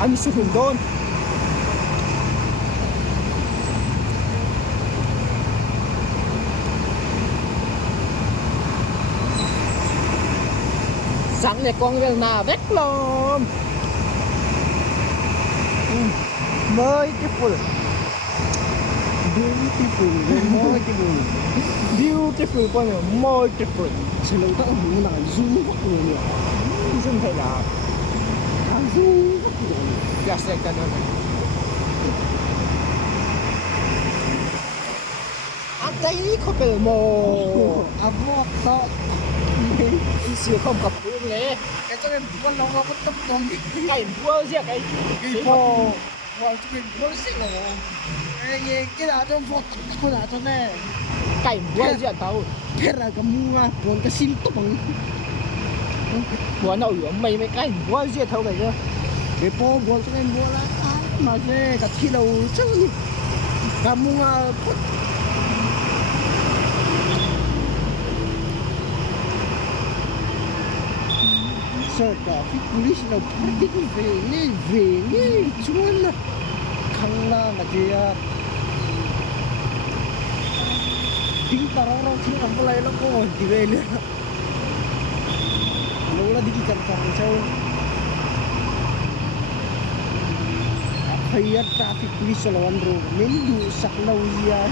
an su hun don sáng này con về nà vét lom beautiful beautiful beautiful con này beautiful chỉ lâu ta muốn là zoom vắt người nữa zoom thấy là zoom vắt người gas này cái nó anh thấy có cái mồ avocado siêu không gặp luôn đấy cái cho em con nó có tâm con cái búa gì cái bò bò cho em bò xịn rồi cái nào trong vọt cái nào trong này cái búa gì tao thế là cái mua còn cái xin tốt bằng búa nào yếu mày mấy cái búa gì thâu cái chứ cái bò bò cho em bò là mà thế cái thi đầu chứ cái mua sợ cả phía police là phát đi về nghe chuan là khăng la là gì à tiếng tao nó tiếng không có nó có gì về nữa nó là đi cần phòng châu hay là traffic police là anh rồi mình đủ sạc lâu gì à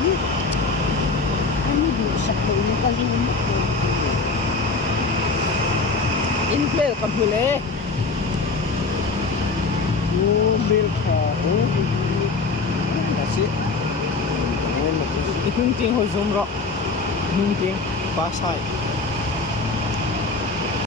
mình đủ sạc lâu như cái gì in play cầm hùi lệ bel thỏ là gì cái hương tiếng hồi zoom rõ hương tiếng phá sai